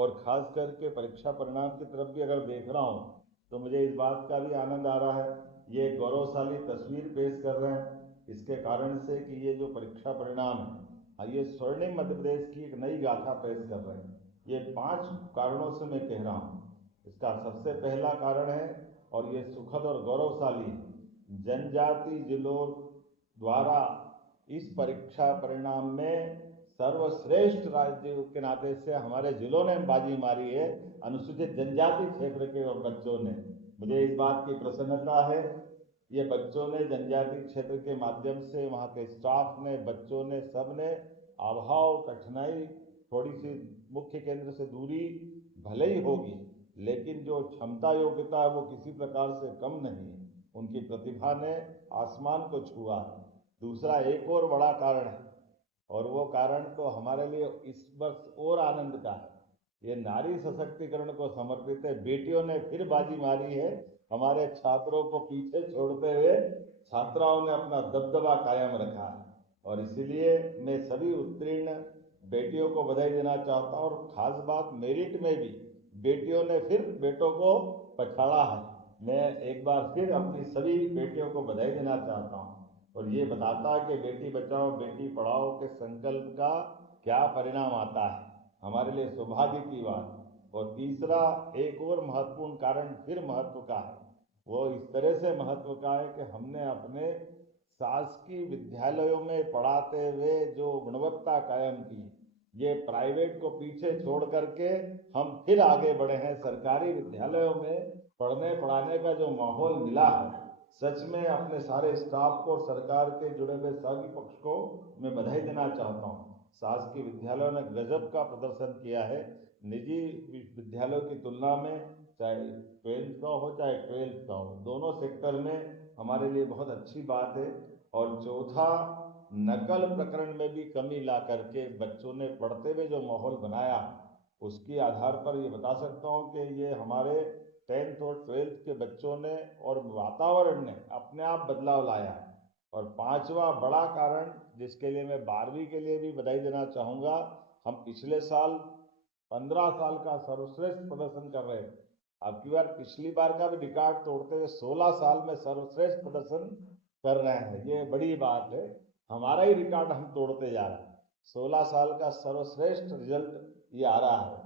और खास करके परीक्षा परिणाम की तरफ भी अगर देख रहा हूँ तो मुझे इस बात का भी आनंद आ रहा है, ये गौरवशाली तस्वीर पेश कर रहे हैं इसके कारण से कि ये जो परीक्षा परिणाम है ये स्वर्णिम मध्य प्रदेश की एक नई गाथा पेश कर रहे हैं। ये 5 कारणों से मैं कह रहा हूँ। इसका सबसे पहला कारण है, और ये सुखद और गौरवशाली, जनजाति जिलों द्वारा इस परीक्षा परिणाम में सर्वश्रेष्ठ राज्य के नाते से हमारे जिलों ने बाजी मारी है, अनुसूचित जनजाति क्षेत्र के बच्चों ने। मुझे इस बात की प्रसन्नता है, ये बच्चों ने जनजाति क्षेत्र के माध्यम से, वहाँ के स्टाफ ने, बच्चों ने, सब ने अभाव, कठिनाई, थोड़ी सी मुख्य केंद्र से दूरी भले ही होगी, लेकिन जो क्षमता योग्यता है वो किसी प्रकार से कम नहीं है। उनकी प्रतिभा ने आसमान को छुआ है। दूसरा एक और बड़ा कारण है, और वो कारण तो हमारे लिए इस वर्ष और आनंद का है, ये नारी सशक्तिकरण को समर्पित है। बेटियों ने फिर बाजी मारी है, हमारे छात्रों को पीछे छोड़ते हुए छात्राओं ने अपना दबदबा कायम रखा है, और इसीलिए मैं सभी उत्तीर्ण बेटियों को बधाई देना चाहता हूँ। और खास बात, मेरिट में भी बेटियों ने फिर बेटों को पछाड़ा है। मैं एक बार फिर अपनी सभी बेटियों को बधाई देना चाहता हूँ, और ये बताता है कि बेटी बचाओ बेटी पढ़ाओ के संकल्प का क्या परिणाम आता है, हमारे लिए सौभाग्य की बात। और तीसरा एक और महत्वपूर्ण कारण फिर महत्व का है, वो इस तरह से महत्व का है कि हमने अपने शासकीय विद्यालयों में पढ़ाते हुए जो गुणवत्ता कायम की, ये प्राइवेट को पीछे छोड़ करके हम फिर आगे बढ़े हैं। सरकारी विद्यालयों में पढ़ने पढ़ाने का जो माहौल मिला है, सच में अपने सारे स्टाफ को और सरकार के जुड़े हुए सभी पक्ष को मैं बधाई देना चाहता हूँ। शासकीय विद्यालयों ने गजब का प्रदर्शन किया है, निजी विद्यालयों की तुलना में, चाहे 10th का हो चाहे 12th का हो, दोनों सेक्टर में हमारे लिए बहुत अच्छी बात है। और चौथा, नकल प्रकरण में भी कमी ला करके बच्चों ने पढ़ते हुए जो माहौल बनाया, उसके आधार पर ये बता सकता हूँ कि ये हमारे 10th और 12th के बच्चों ने और वातावरण ने अपने आप बदलाव लाया है। और पांचवा बड़ा कारण, जिसके लिए मैं 12वीं के लिए भी बधाई देना चाहूँगा, हम पिछले साल 15 साल का सर्वश्रेष्ठ प्रदर्शन कर रहे थे। अब की बार पिछली बार का भी रिकॉर्ड तोड़ते हुए 16 साल में सर्वश्रेष्ठ प्रदर्शन कर रहे हैं। ये बड़ी बात है, हमारा ही रिकॉर्ड हम तोड़ते जा रहे हैं। 16 साल का सर्वश्रेष्ठ रिजल्ट ये आ रहा है,